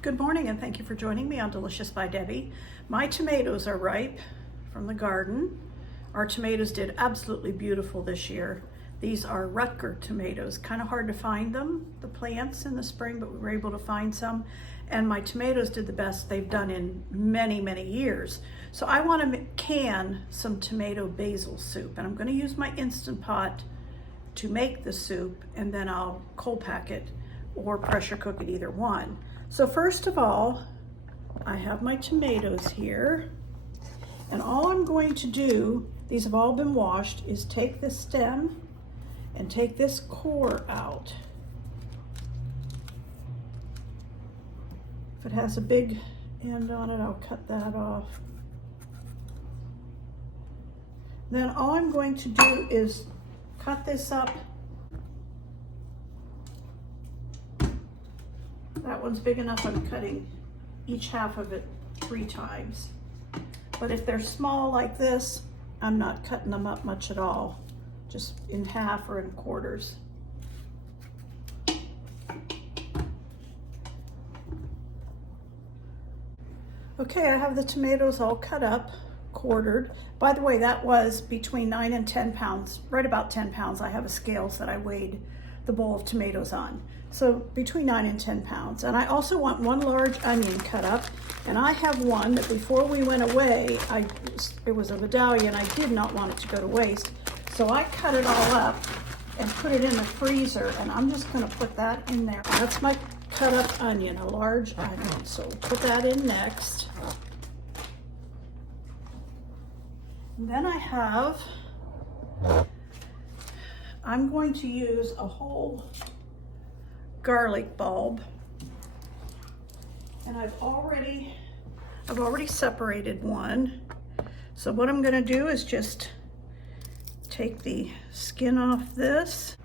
Good morning and thank you for joining me on Delicious by Debbie. My tomatoes are ripe from the garden. Our tomatoes did absolutely beautiful this year. These are Rutger tomatoes. Kind of hard to find them, the plants in the spring, but we were able to find some. And my tomatoes did the best they've done in many, many years. So I want to can some tomato basil soup, and I'm going to use my Instant Pot to make the soup, and then I'll cold pack it or pressure cook it, either one. So first of all, I have my tomatoes here, and all I'm going to do, these have all been washed, is take the stem and take this core out. If it has a big end on it, I'll cut that off. Then all I'm going to do is cut this up. That one's big enough, I'm cutting each half of it 3 times. But if they're small like this, I'm not cutting them up much at all, just in half or in quarters. Okay, I have the tomatoes all cut up, quartered. By the way, that was between 9 and 10 pounds, right about 10 pounds. I have a scales that I weighed the bowl of tomatoes on. So between 9 and 10 pounds. And I also want 1 large onion cut up. And I have one that before we went away, it was a medallion. I did not want it to go to waste. So I cut it all up and put it in the freezer. And I'm just gonna put that in there. That's my cut up onion, a large onion. So put that in next. And then I'm going to use a whole garlic bulb, and I've already separated one. So what I'm going to do is just take the skin off this.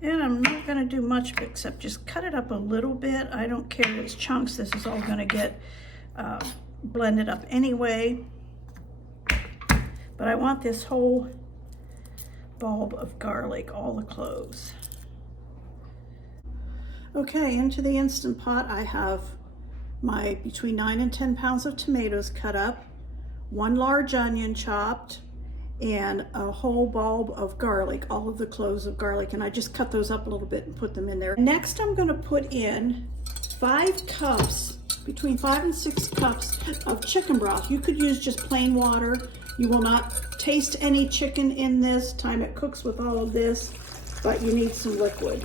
And I'm not going to do much except just cut it up a little bit. I don't care if it's chunks. This is all going to get blended up anyway. But I want this whole bulb of garlic, all the cloves. Okay, into the Instant Pot I have my between 9 and 10 pounds of tomatoes cut up, 1 large onion chopped, and a whole bulb of garlic, all of the cloves of garlic, and I just cut those up a little bit and put them in there. Next I'm going to put in 5 cups, between 5 and 6 cups of chicken broth. You could use just plain water. You will not taste any chicken in this time it cooks with all of this, but you need some liquid.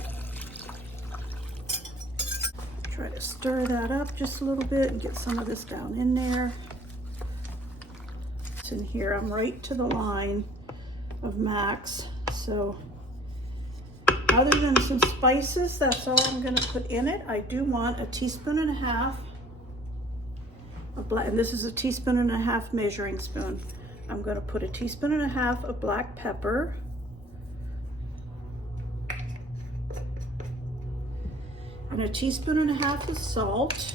Try to stir that up just a little bit and get some of this down in there. In here, I'm right to the line of max. So other than some spices, that's all I'm going to put in it. I do want 1.5 teaspoons of black, and this is a 1.5 teaspoons measuring spoon. I'm going to put 1.5 teaspoons of black pepper, and 1.5 teaspoons of salt.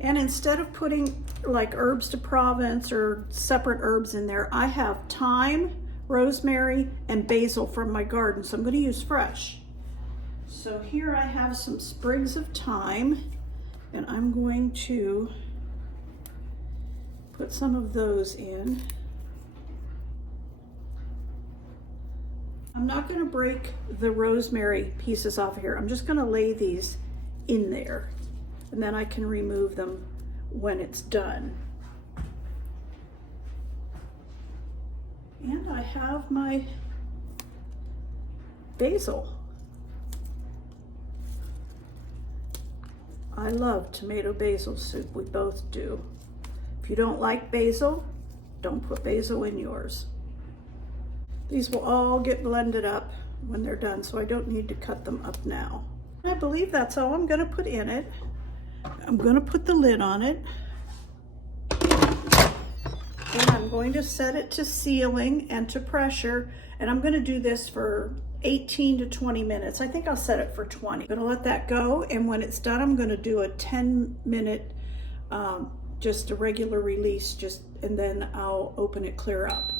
And instead of putting like herbs de Provence or separate herbs in there, I have thyme, rosemary, and basil from my garden. So I'm going to use fresh. So here I have some sprigs of thyme, and I'm going to put some of those in. I'm not going to break the rosemary pieces off of here. I'm just going to lay these in there, and then I can remove them when it's done. And I have my basil. I love tomato basil soup. We both do. If you don't like basil, don't put basil in yours. These will all get blended up when they're done, so I don't need to cut them up now. I believe that's all I'm going to put in it. I'm going to put the lid on it. And I'm going to set it to sealing and to pressure, and I'm going to do this for 18 to 20 minutes. I think I'll set it for 20. I'm going to let that go, and when it's done, I'm going to do a 10-minute, just a regular release, and then I'll open it clear up.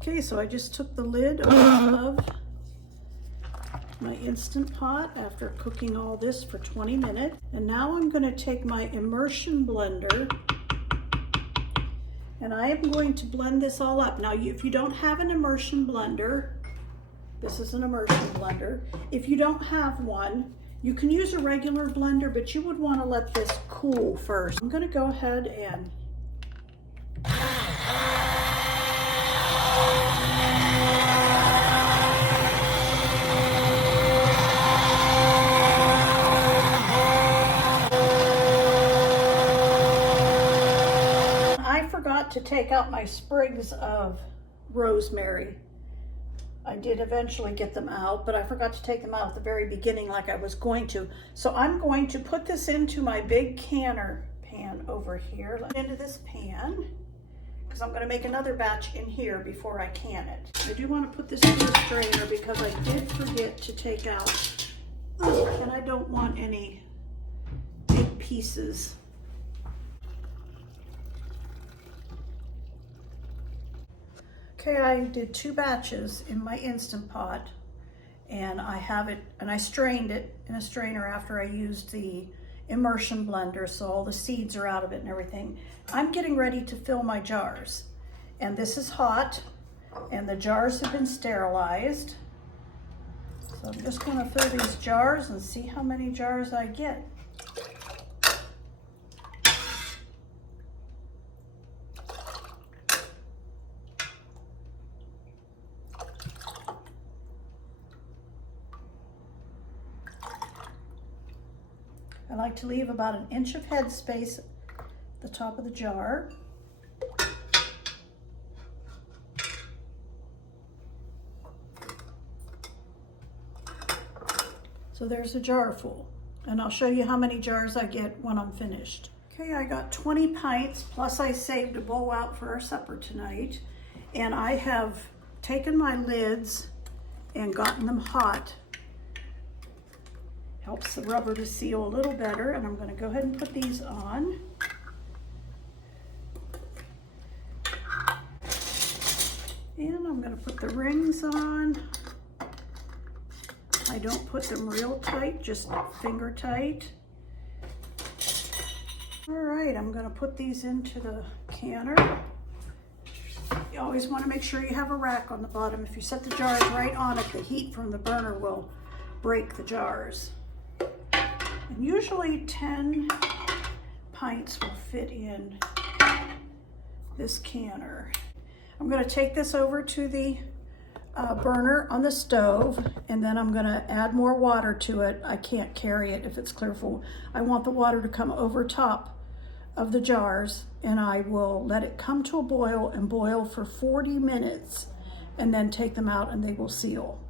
Okay, so I just took the lid off of my Instant Pot after cooking all this for 20 minutes. And now I'm going to take my immersion blender, and I am going to blend this all up. Now, if you don't have an immersion blender, this is an immersion blender. If you don't have one, you can use a regular blender, but you would want to let this cool first. I'm going to go ahead and to take out my sprigs of rosemary. I did eventually get them out, but I forgot to take them out at the very beginning like I was going to. So I'm going to put this into my big canner pan over here, into this pan, because I'm going to make another batch in here before I can it. I do want to put this in the strainer because I did forget to take out, and I don't want any big pieces. Okay, I did 2 batches in my Instant Pot, and I have it, and I strained it in a strainer after I used the immersion blender, so all the seeds are out of it and everything. I'm getting ready to fill my jars, and this is hot, and the jars have been sterilized. So I'm just going to fill these jars and see how many jars I get. I like to leave about 1 inch of head space at the top of the jar. So there's a jar full, and I'll show you how many jars I get when I'm finished. Okay, I got 20 pints, plus I saved a bowl out for our supper tonight, and I have taken my lids and gotten them hot. Helps the rubber to seal a little better, and I'm going to go ahead and put these on. And I'm going to put the rings on. I don't put them real tight, just finger tight. All right, I'm going to put these into the canner. You always want to make sure you have a rack on the bottom. If you set the jars right on it, the heat from the burner will break the jars. And usually 10 pints will fit in this canner. I'm going to take this over to the burner on the stove, and then I'm going to add more water to it. I can't carry it if it's clear full. I want the water to come over top of the jars, and I will let it come to a boil and boil for 40 minutes and then take them out and they will seal.